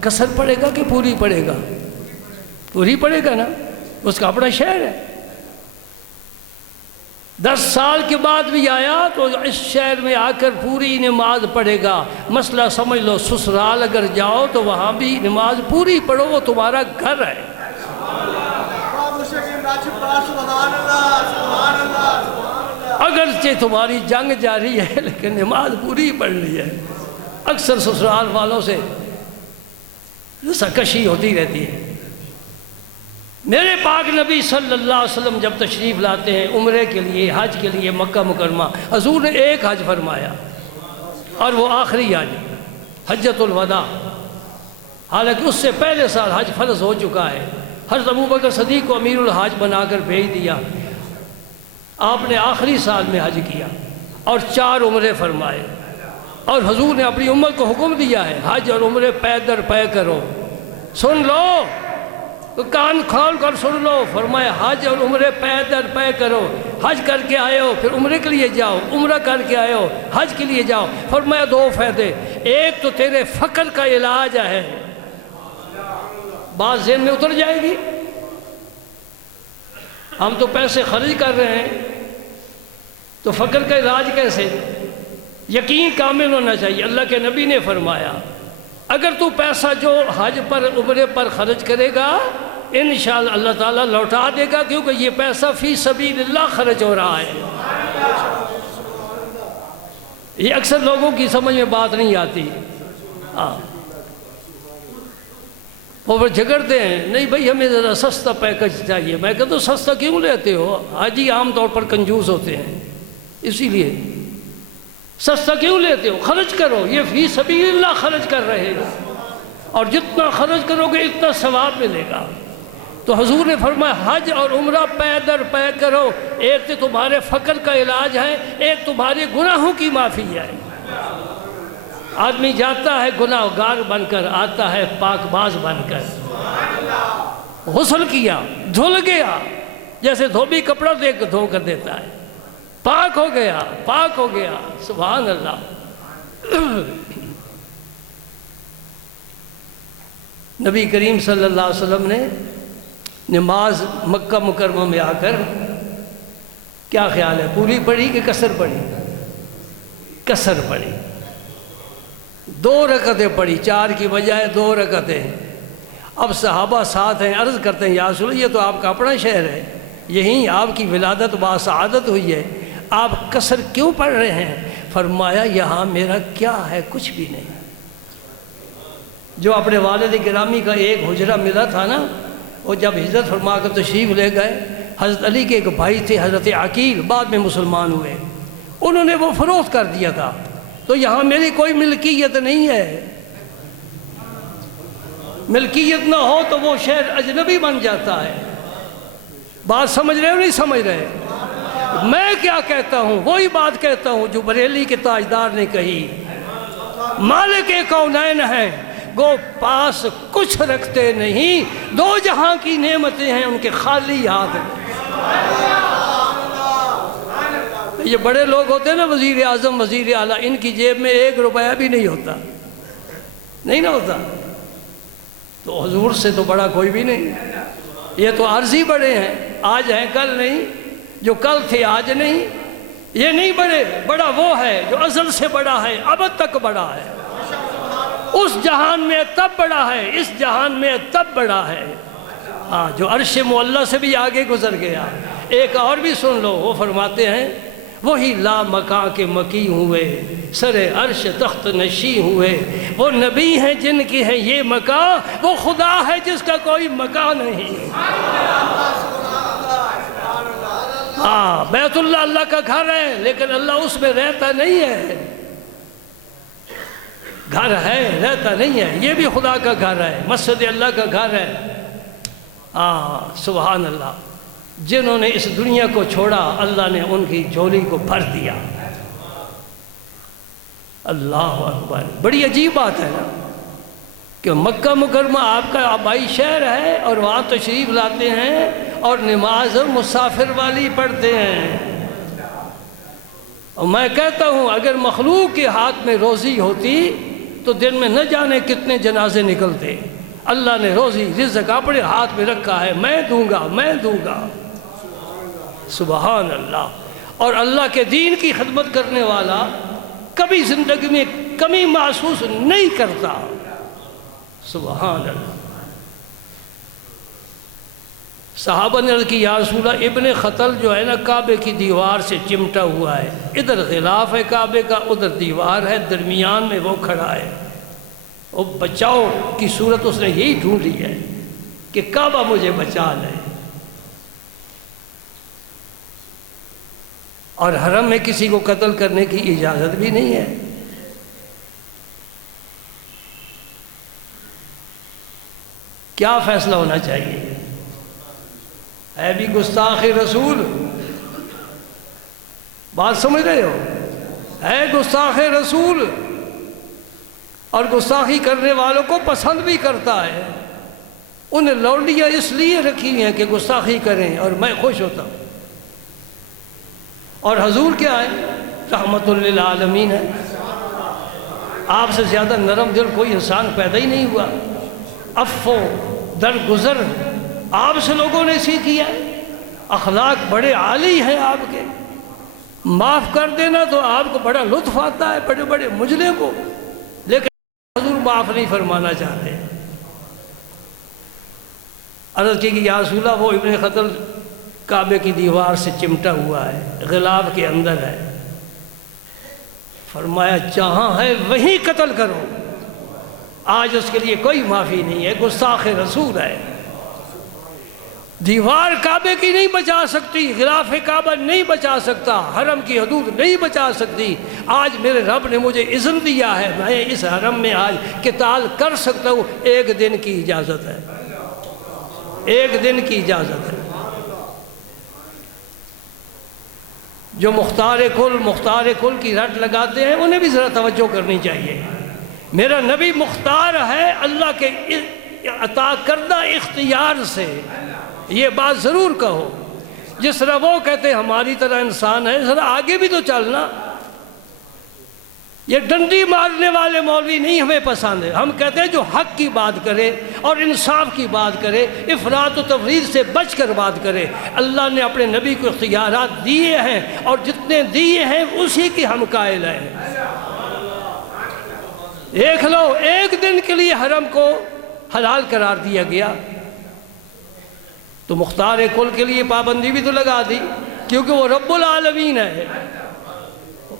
قصر پڑھے گا کہ پوری پڑھے گا؟ پوری پڑھے گا نا، اس کا اپنا شہر ہے۔ 10 سال کے بعد بھی آیا تو اس شہر میں آ کر پوری نماز پڑھے گا۔ مسئلہ سمجھ لو، سسرال اگر جاؤ تو وہاں بھی نماز پوری پڑھو، وہ تمہارا گھر ہے۔ اگرچہ تمہاری جنگ جاری ہے لیکن نماز پوری پڑھنی ہے۔ اکثر سسرال والوں سے رساکشی ہوتی رہتی ہے۔ میرے پاک نبی صلی اللہ علیہ وسلم جب تشریف لاتے ہیں عمرے کے لیے، حج کے لیے مکہ مکرمہ، حضور نے ایک حج فرمایا اور وہ آخری حج، حجۃ الوداع۔ حالانکہ اس سے پہلے سال حج فرض ہو چکا ہے، حضرت ابوبکر صدیق کو امیر الحاج بنا کر بھیج دیا، آپ نے آخری سال میں حج کیا اور 4 عمرے فرمائے، اور حضور نے اپنی امت کو حکم دیا ہے حج اور عمرے پے در پے کرو۔ سن لو، کان کھول کر سن لو، فرمایا حج اور عمرے پے در پے کرو۔ حج کر کے آئے ہو پھر عمرے کے لیے جاؤ، عمرہ کر کے آئے ہو حج کے لیے جاؤ۔ فرمایا 2 فائدے، ایک تو تیرے فقر کا علاج ہے، بات ذہن میں اتر جائے گی، ہم تو پیسے خرچ کر رہے ہیں تو فقر کا علاج کیسے؟ یقین کامل ہونا چاہیے۔ اللہ کے نبی نے فرمایا اگر تو پیسہ جو حج پر عمرے پر خرچ کرے گا انشاءاللہ اللہ تعالیٰ لوٹا دے گا، کیونکہ یہ پیسہ فی سبیل اللہ خرچ ہو رہا ہے۔ یہ اکثر لوگوں کی سمجھ میں بات نہیں آتی، وہ پھر جھگڑتے ہیں، نہیں بھائی ہمیں ذرا سستا پیکج چاہیے۔ میں کہتا ہوں سستا کیوں لیتے ہو؟ حاجی عام طور پر کنجوس ہوتے ہیں، اسی لیے سستا کیوں لیتے ہو؟ خرچ کرو، یہ فی سبیل اللہ خرچ کر رہے ہو، اور جتنا خرچ کرو گے اتنا ثواب ملے گا۔ تو حضور نے فرمایا حج اور عمرہ پے در پے کرو، ایک تو تمہارے فقر کا علاج ہے، ایک تمہارے گناہوں کی معافی ہے۔ آدمی جاتا ہے گناہ گار بن کر، آتا ہے پاک باز بن کر۔ غسل کیا، دھل گیا، جیسے دھوبی کپڑا دیکھ دھو کر دیتا ہے، پاک ہو گیا، پاک ہو گیا، سبحان اللہ۔ نبی کریم صلی اللہ علیہ وسلم نے نماز مکہ مکرمہ میں آ کر کیا خیال ہے، پوری پڑھی کہ قصر پڑھی؟ قصر پڑھی، 2 رکعتیں پڑھی، 4 کی بجائے 2 رکعتیں۔ اب صحابہ ساتھ ہیں، عرض کرتے ہیں یا رسول اللہ یہ تو آپ کا اپنا شہر ہے، یہیں آپ کی ولادت با سعادت ہوئی ہے، آپ قصر کیوں پڑھ رہے ہیں؟ فرمایا یہاں میرا کیا ہے، کچھ بھی نہیں۔ جو اپنے والد گرامی کا ایک حجرہ ملا تھا نا، وہ جب ہجرت فرما کر تشریف لے گئے، حضرت علی کے ایک بھائی تھے حضرت عقیل، بعد میں مسلمان ہوئے، انہوں نے وہ فروخت کر دیا تھا، تو یہاں میری کوئی ملکیت نہیں ہے۔ ملکیت نہ ہو تو وہ شہر اجنبی بن جاتا ہے۔ بات سمجھ رہے ہو نہیں سمجھ رہے؟ میں کیا کہتا ہوں وہی بات کہتا ہوں جو بریلی کے تاجدار نے کہی، مالک کونین ہیں گو پاس کچھ رکھتے نہیں، 2 جہاں کی نعمتیں ہیں ان کے خالی ہاتھ۔ یہ بڑے لوگ ہوتے ہیں نا، وزیر اعظم، وزیر اعلیٰ، ان کی جیب میں 1 روپیہ بھی نہیں ہوتا، نہیں نہ ہوتا، تو حضور سے تو بڑا کوئی بھی نہیں۔ یہ تو عارضی بڑے ہیں، آج ہیں کل نہیں، جو کل تھے آج نہیں، یہ نہیں بڑے، بڑا وہ ہے جو ازل سے بڑا ہے، ابد تک بڑا ہے، اس جہان میں تب بڑا ہے، اس جہان میں تب بڑا ہے، جو عرش معلیٰ سے بھی آگے گزر گیا۔ ایک اور بھی سن لو، وہ فرماتے ہیں وہی لا مکاں کے مکی ہوئے، سر عرش تخت نشی ہوئے، وہ نبی ہیں جن کی ہے یہ مکاں، وہ خدا ہے جس کا کوئی مکان نہیں۔ بیت اللہ اللہ کا گھر ہے لیکن اللہ اس میں رہتا نہیں ہے۔ گھر ہے رہتا نہیں ہے، یہ بھی خدا کا گھر ہے، مسجد اللہ کا گھر ہے۔ سبحان اللہ، جنہوں نے اس دنیا کو چھوڑا اللہ نے ان کی جھولی کو بھر دیا۔ اللہ اکبر، بڑی عجیب بات ہے نا کہ مکہ مکرمہ آپ کا آبائی شہر ہے اور وہاں تشریف لاتے ہیں اور نماز مسافر والی پڑھتے ہیں۔ اور میں کہتا ہوں اگر مخلوق کے ہاتھ میں روزی ہوتی تو دن میں نہ جانے کتنے جنازے نکلتے۔ اللہ نے روزی رزق اپنے ہاتھ میں رکھا ہے، میں دوں گا میں دوں گا۔ سبحان اللہ۔ اور اللہ کے دین کی خدمت کرنے والا کبھی زندگی میں کمی محسوس نہیں کرتا۔ سبحان اللہ۔ صحابہ نے عرض کی یا رسول اللہ، ابن خطل جو ہے نا کعبے کی دیوار سے چمٹا ہوا ہے، ادھر غلاف ہے کعبے کا، ادھر دیوار ہے، درمیان میں وہ کھڑا ہے۔ وہ بچاؤ کی صورت اس نے یہی ڈھونڈی ہے کہ کعبہ مجھے بچا لے۔ اور حرم میں کسی کو قتل کرنے کی اجازت بھی نہیں ہے۔ کیا فیصلہ ہونا چاہیے؟ ہے بھی گستاخ رسول، بات سمجھ رہے ہو؟ ہے گستاخ رسول اور گستاخی کرنے والوں کو پسند بھی کرتا ہے۔ انہیں لونڈیاں اس لیے رکھی ہیں کہ گستاخی کریں اور میں خوش ہوتا ہوں۔ اور حضور کیا ہے؟ رحمت للعالمین ہے۔ آپ سے زیادہ نرم دل کوئی انسان پیدا ہی نہیں ہوا۔ عفو درگزر آپ سے لوگوں نے سیکھی ہے۔ اخلاق بڑے عالی ہیں آپ کے، معاف کر دینا تو آپ کو بڑا لطف آتا ہے بڑے بڑے مجرم کو، لیکن حضور معاف نہیں فرمانا چاہتے۔ عرض کی کہ یا رسول اللہ وہ ابن خطل کعبے کی دیوار سے چمٹا ہوا ہے، غلاف کے اندر ہے۔ فرمایا جہاں ہے وہیں قتل کرو، آج اس کے لیے کوئی معافی نہیں ہے، گستاخ رسول ہے۔ دیوار کعبے کی نہیں بچا سکتی، غلاف کعبہ نہیں بچا سکتا، حرم کی حدود نہیں بچا سکتی۔ آج میرے رب نے مجھے اذن دیا ہے، میں اس حرم میں آج قتال کر سکتا ہوں، ایک دن کی اجازت ہے، ایک دن کی اجازت ہے۔ جو مختار کل کی رٹ لگاتے ہیں انہیں بھی ذرا توجہ کرنی چاہیے۔ میرا نبی مختار ہے اللہ کے عطا کردہ اختیار سے، یہ بات ضرور کہو۔ جس طرح وہ کہتے ہیں ہماری طرح انسان ہے، ذرا آگے بھی تو چلنا۔ یہ ڈنڈی مارنے والے مولوی نہیں ہمیں پسند ہے، ہم کہتے ہیں جو حق کی بات کرے اور انصاف کی بات کرے، افراط و تفریط سے بچ کر بات کرے۔ اللہ نے اپنے نبی کو اختیارات دیے ہیں اور جتنے دیے ہیں اسی کی ہم قائل ہیں۔ دیکھ لو ایک دن کے لیے حرم کو حلال قرار دیا گیا تو مختار کل کے لیے پابندی بھی تو لگا دی، کیونکہ وہ رب العالمین ہے،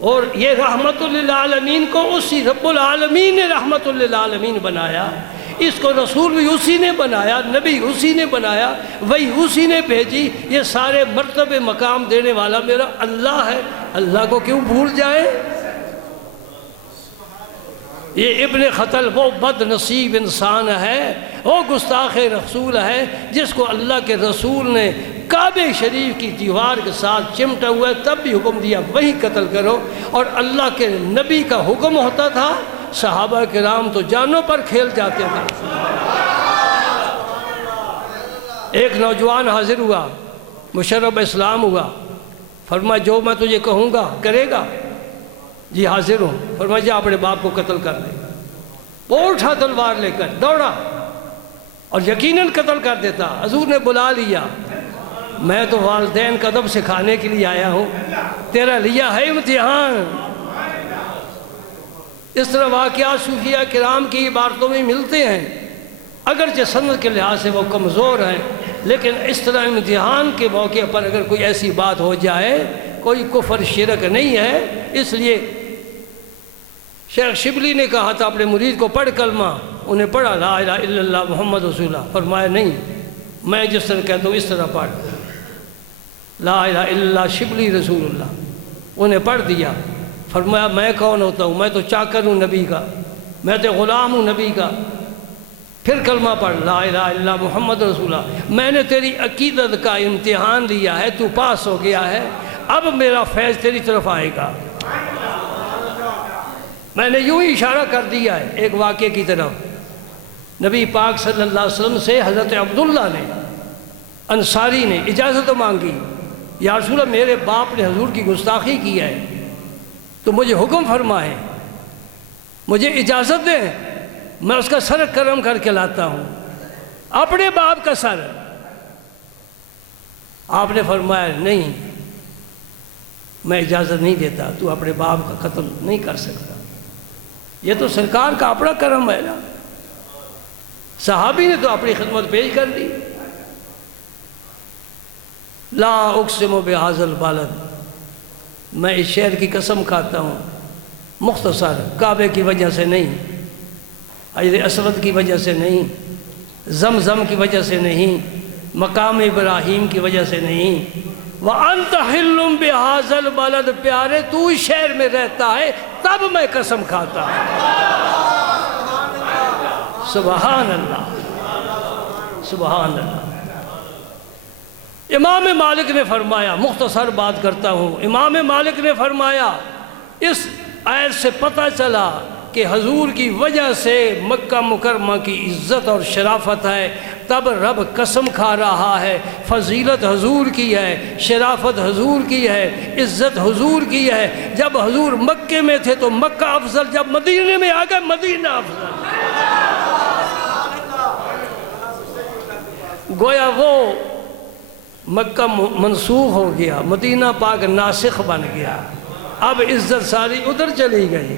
اور یہ رحمت للعالمین کو اسی رب العالمین نے رحمت للعالمین بنایا۔ اس کو رسول بھی اسی نے بنایا، نبی اسی نے بنایا، وہی اسی نے بھیجی۔ یہ سارے مرتبے مقام دینے والا میرا اللہ ہے، اللہ کو کیوں بھول جائے؟ یہ ابن خطل وہ بد نصیب انسان ہے، وہ گستاخ رسول ہے جس کو اللہ کے رسول نے کعبہ شریف کی دیوار کے ساتھ چمٹا ہوا ہے، تب بھی حکم دیا وہی قتل کرو۔ اور اللہ کے نبی کا حکم ہوتا تھا، صحابہ کرام تو جانوں پر کھیل جاتے تھے۔ ایک نوجوان حاضر ہوا، مشرب اسلام ہوا، فرمایا جو میں تجھے کہوں گا کرے گا؟ جی حاضر ہوں۔ فرمایا جا اپنے باپ کو قتل کر دے۔ وہ اٹھا تلوار لے کر دوڑا اور یقیناً قتل کر دیتا۔ حضور نے بلا لیا، میں تو والدین کا ادب سکھانے کے لیے آیا ہوں، تیرا لیا ہے امتحان۔ اس طرح واقعات صوفیہ کرام کی عبارتوں میں ملتے ہیں، اگرچہ سند کے لحاظ سے وہ کمزور ہیں، لیکن اس طرح امتحان کے موقع پر اگر کوئی ایسی بات ہو جائے، کوئی کفر شرک نہیں ہے۔ اس لیے شیخ شبلی نے کہا تھا اپنے مرید کو پڑھ کلمہ، انہیں پڑھا لا الہ الا اللہ محمد رسول اللہ، فرمایا نہیں میں جس طرح کہتا ہوں اس طرح پڑھ لا الہ الا اللہ شبلی رسول اللہ، انہیں پڑھ دیا۔ فرمایا میں کون ہوتا ہوں؟ میں تو چاکر ہوں نبی کا، میں تو غلام ہوں نبی کا، پھر کلمہ پڑھ لا الہ الا اللہ محمد رسول اللہ۔ میں نے تیری عقیدت کا امتحان لیا ہے، تو پاس ہو گیا ہے، اب میرا فیض تیری طرف آئے گا۔ میں نے یوں ہی اشارہ کر دیا ہے ایک واقعے کی طرف۔ نبی پاک صلی اللہ علیہ وسلم سے حضرت عبداللہ نے انصاری نے اجازت مانگی، یا رسول اللہ میرے باپ نے حضور کی گستاخی کی ہے، تو مجھے حکم فرمائیں، مجھے اجازت دیں، میں اس کا سر کرم کر کے لاتا ہوں، اپنے باپ کا سر۔ آپ نے فرمایا نہیں، میں اجازت نہیں دیتا، تو اپنے باپ کا قتل نہیں کر سکتا، یہ تو سرکار کا اپنا کرم ہے نا۔ صحابی نے تو اپنی خدمت پیش کر دی۔ لا اقسم بہذا البلد، میں اس شہر کی قسم کھاتا ہوں، مختصر، کعبے کی وجہ سے نہیں، حجر اسود کی وجہ سے نہیں، زمزم کی وجہ سے نہیں، مقام ابراہیم کی وجہ سے نہیں، وَأَنْتَ حِلٌّ بِهَذَا الْبَلَدِ، پیارے تو اس شہر میں رہتا ہے تب میں قسم کھاتا ہوں۔ سبحان اللہ، سبحان اللہ۔ امام مالک نے فرمایا، مختصر بات کرتا ہوں، امام مالک نے فرمایا اس آیت سے پتہ چلا کہ حضور کی وجہ سے مکہ مکرمہ کی عزت اور شرافت ہے، تب رب قسم کھا رہا ہے، فضیلت حضور کی ہے، شرافت حضور کی ہے، عزت حضور کی ہے۔ جب حضور مکے میں تھے تو مکہ افضل، جب مدینے میں آ گئے مدینہ افضل۔ گویا وہ مکہ منسوخ ہو گیا، مدینہ پاک ناسخ بن گیا، اب عزت ساری ادھر چلی گئی۔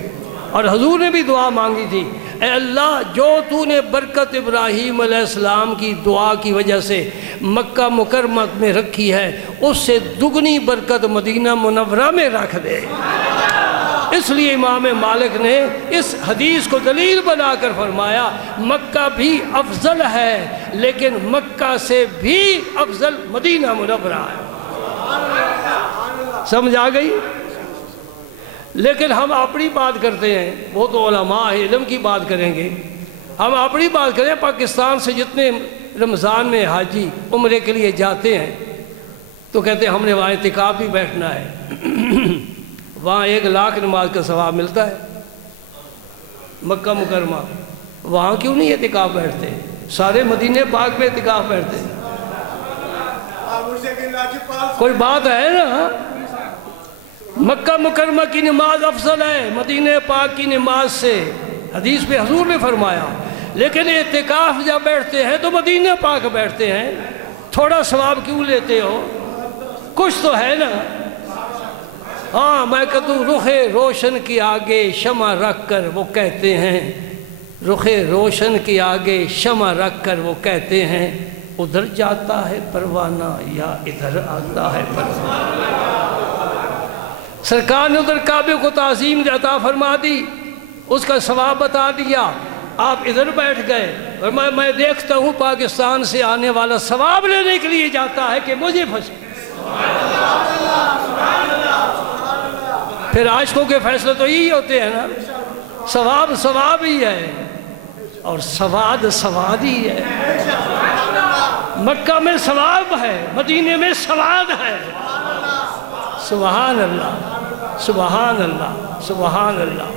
اور حضور نے بھی دعا مانگی تھی، اے اللہ جو تو نے برکت ابراہیم علیہ السلام کی دعا کی وجہ سے مکہ مکرمہ میں رکھی ہے، اس سے دگنی برکت مدینہ منورہ میں رکھ دے۔ اس لیے امام مالک نے اس حدیث کو دلیل بنا کر فرمایا مکہ بھی افضل ہے، لیکن مکہ سے بھی افضل مدینہ منورہ ہے۔ سمجھ آ گئی؟ لیکن ہم اپنی بات کرتے ہیں، وہ تو علماء علم کی بات کریں گے، ہم اپنی بات کریں۔ پاکستان سے جتنے رمضان میں حاجی عمرے کے لیے جاتے ہیں تو کہتے ہیں ہم نے وہاں اعتکاف بھی بیٹھنا ہے، وہاں 1,00,000 نماز کا ثواب ملتا ہے۔ مکہ مکرمہ وہاں کیوں نہیں اعتکاف بیٹھتے؟ سارے مدینے پاک میں اعتکاف بیٹھتے ہیں۔ کوئی بات ہے نا؟ مکہ مکرمہ کی نماز افضل ہے مدینہ پاک کی نماز سے، حدیث میں حضور نے فرمایا، لیکن اعتکاف جب بیٹھتے ہیں تو مدینہ پاک بیٹھتے ہیں۔ تھوڑا ثواب کیوں لیتے ہو؟ کچھ تو ہے نا۔ ہاں میں کہوں رخ روشن کی آگے شمع رکھ کر وہ کہتے ہیں، رخ روشن کی آگے شمع رکھ کر وہ کہتے ہیں، ادھر جاتا ہے پروانہ یا ادھر آتا ہے پروانہ۔ سرکار نے ادھر کعبے کو تعظیم عطا فرما دی، اس کا ثواب بتا دیا، آپ ادھر بیٹھ گئے، اور میں دیکھتا ہوں پاکستان سے آنے والا ثواب لینے کے لیے جاتا ہے کہ مجھے پھنسے۔ پھر عاشقوں کے فیصلے تو یہی ہوتے ہیں نا، ثواب ثواب ہی ہے اور سواد سواد ہی ہے۔ مکہ میں ثواب ہے، مدینے میں سواد ہے۔ سبحان اللہ، سبحان اللہ، سبحان اللہ۔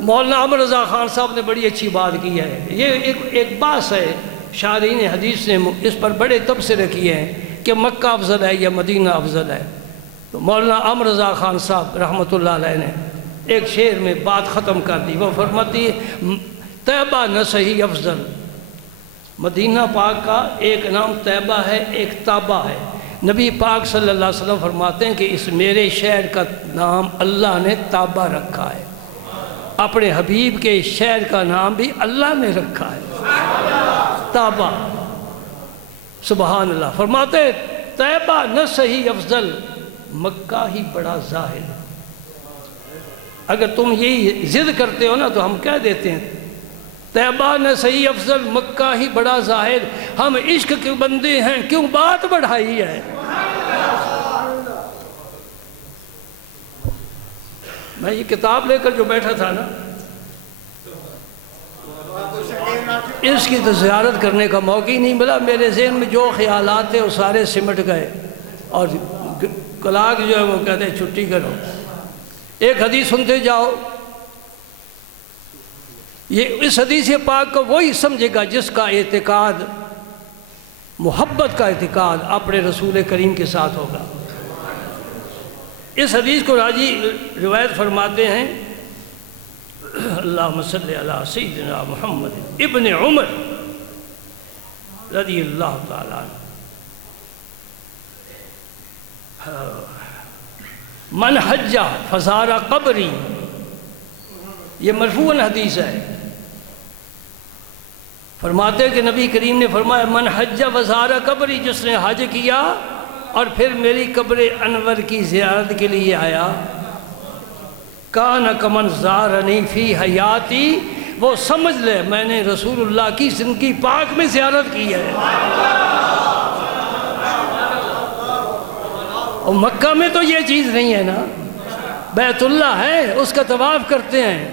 مولانا عمر رضا خان صاحب نے بڑی اچھی بات کی ہے، یہ ایک بات ہے، شارحین حدیث نے اس پر بڑے تبصرے کیے ہیں کہ مکہ افضل ہے یا مدینہ افضل ہے۔ تو مولانا عمر رضا خان صاحب رحمۃ اللہ علیہ نے ایک شعر میں بات ختم کر دی، وہ فرماتی ہے طیبہ نہ صحیح افضل۔ مدینہ پاک کا ایک نام طیبہ ہے، ایک تابہ ہے۔ نبی پاک صلی اللہ علیہ وسلم فرماتے ہیں کہ اس میرے شہر کا نام اللہ نے تابہ رکھا ہے، اپنے حبیب کے شہر کا نام بھی اللہ نے رکھا ہے، تابہ۔ سبحان اللہ۔ فرماتے ہیں طیبہ نہ صحیح افضل، مکہ ہی بڑا زاہد۔ اگر تم یہی ضد کرتے ہو نا تو ہم کہہ دیتے ہیں طیبہ نہ صحیح افضل، مکہ ہی بڑا زاہد۔ ہم عشق کے بندے ہیں، کیوں بات بڑھائی ہے؟ میں یہ کتاب لے کر جو بیٹھا تھا نا، اس کی تو زیارت کرنے کا موقع ہی نہیں ملا. میرے ذہن میں جو خیالات تھے وہ سارے سمٹ گئے اور کلاک جو ہے وہ کہتے ہیں چھٹی کرو. ایک حدیث سنتے جاؤ. یہ اس حدیث پاک کو وہی سمجھے گا جس کا اعتقاد محبت کا اعتقاد اپنے رسول کریم کے ساتھ ہوگا. اس حدیث کو راجی روایت فرماتے ہیں اللہم صلی علی سیدنا محمد ابن عمر رضی اللہ تعالیٰ عنہ. من حج فزار قبری، یہ مرفوعاً حدیث ہے. فرماتے کہ نبی کریم نے فرمایا من حج فزار قبری، جس نے حج کیا اور پھر میری قبر انور کی زیارت کے لیے آیا، کان کمن زارنی فی حیاتی، وہ سمجھ لے میں نے رسول اللہ کی زندگی پاک میں زیارت کی ہے. اور مکہ میں تو یہ چیز نہیں ہے نا، بیت اللہ ہے، اس کا طواف کرتے ہیں،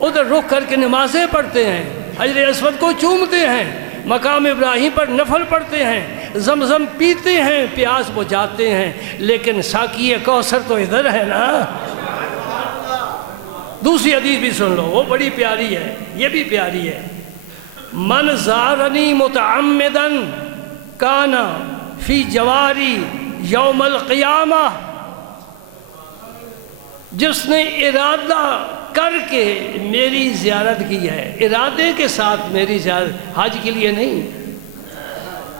ادھر رخ کر کے نمازیں پڑھتے ہیں، حجر اسود کو چومتے ہیں، مقام ابراہیم پر نفل پڑھتے ہیں، زمزم پیتے ہیں، پیاس بجھاتے ہیں، لیکن ساقی کوثر تو ادھر ہے نا. دوسری حدیث بھی سن لو، وہ بڑی پیاری ہے، یہ بھی پیاری ہے. من زارنی متعمدن کانا فی جواری یوم القیامہ، جس نے ارادہ کر کے میری زیارت کی ہے، ارادے کے ساتھ میری زیارت، حج کے لیے نہیں.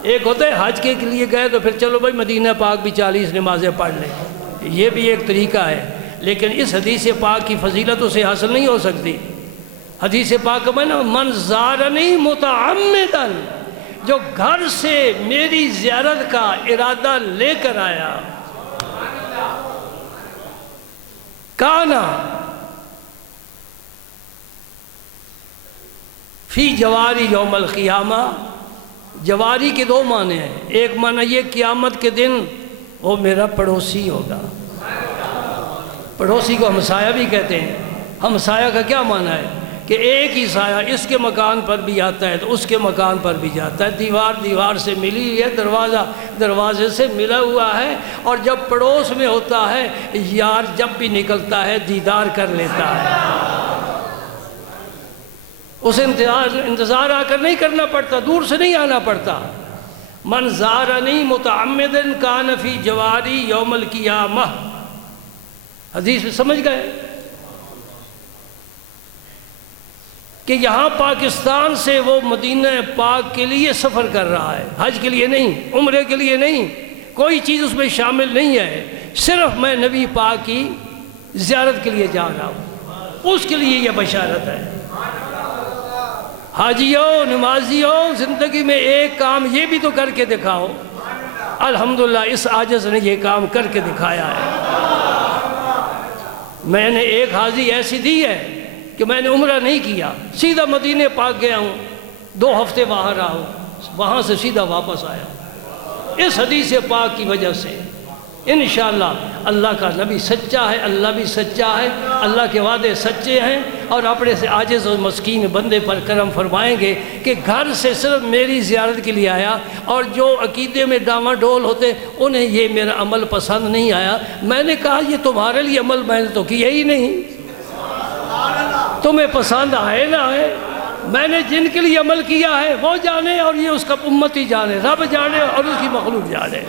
ایک ہوتا ہے حج کے لیے گئے تو پھر چلو بھائی مدینہ پاک بھی 40 نمازیں پڑھ لیں، یہ بھی ایک طریقہ ہے، لیکن اس حدیث پاک کی فضیلت اسے حاصل نہیں ہو سکتی. حدیث پاک میں نا من زارنی متعمدن، جو گھر سے میری زیارت کا ارادہ لے کر آیا، کانا فی جواری یوم القیامہ. جواری کے دو معنی ہیں، ایک معنی یہ قیامت کے دن وہ میرا پڑوسی ہوگا. پڑوسی کو ہمسایہ بھی کہتے ہیں. ہمسایہ کا کیا معنی ہے کہ ایک ہی سایہ اس کے مکان پر بھی آتا ہے تو اس کے مکان پر بھی جاتا ہے، دیوار سے ملی ہوئی ہے، دروازہ دروازے سے ملا ہوا ہے، اور جب پڑوس میں ہوتا ہے یار جب بھی نکلتا ہے دیدار کر لیتا ہے. اسے انتظار آ کر نہیں کرنا پڑتا، دور سے نہیں آنا پڑتا. من زارنی متعمدن کان فی جواری یوم القیامہ. حدیث میں سمجھ گئے کہ یہاں پاکستان سے وہ مدینہ پاک کے لیے سفر کر رہا ہے، حج کے لیے نہیں، عمرے کے لیے نہیں، کوئی چیز اس میں شامل نہیں ہے، صرف میں نبی پاک کی زیارت کے لیے جا رہا ہوں. اس کے لیے یہ بشارت ہے. حاجیوں، نمازیوں، زندگی میں ایک کام یہ بھی تو کر کے دکھاؤ. الحمدللہ اس عاجز نے یہ کام کر کے دکھایا ہے. میں نے ایک حاضری ایسی دی ہے کہ میں نے عمرہ نہیں کیا، سیدھا مدینہ پاک گیا ہوں، 2 ہفتے وہاں رہا ہوں، وہاں سے سیدھا واپس آیا. اس حدیث پاک کی وجہ سے انشاءاللہ اللہ کا نبی سچا ہے، اللہ بھی سچا ہے، اللہ کے وعدے سچے ہیں، اور اپنے سے عاجز اور مسکین بندے پر کرم فرمائیں گے کہ گھر سے صرف میری زیارت کے لیے آیا. اور جو عقیدے میں ڈاما ڈول ہوتے انہیں یہ میرا عمل پسند نہیں آیا. میں نے کہا یہ تمہارے لیے عمل میں نے تو کیا ہی نہیں، تمہیں پسند آئے نہ آئے، میں نے جن کے لیے عمل کیا ہے وہ جانے، اور یہ اس کا امتی جانے، رب جانے اور اس کی مخلوق جانے.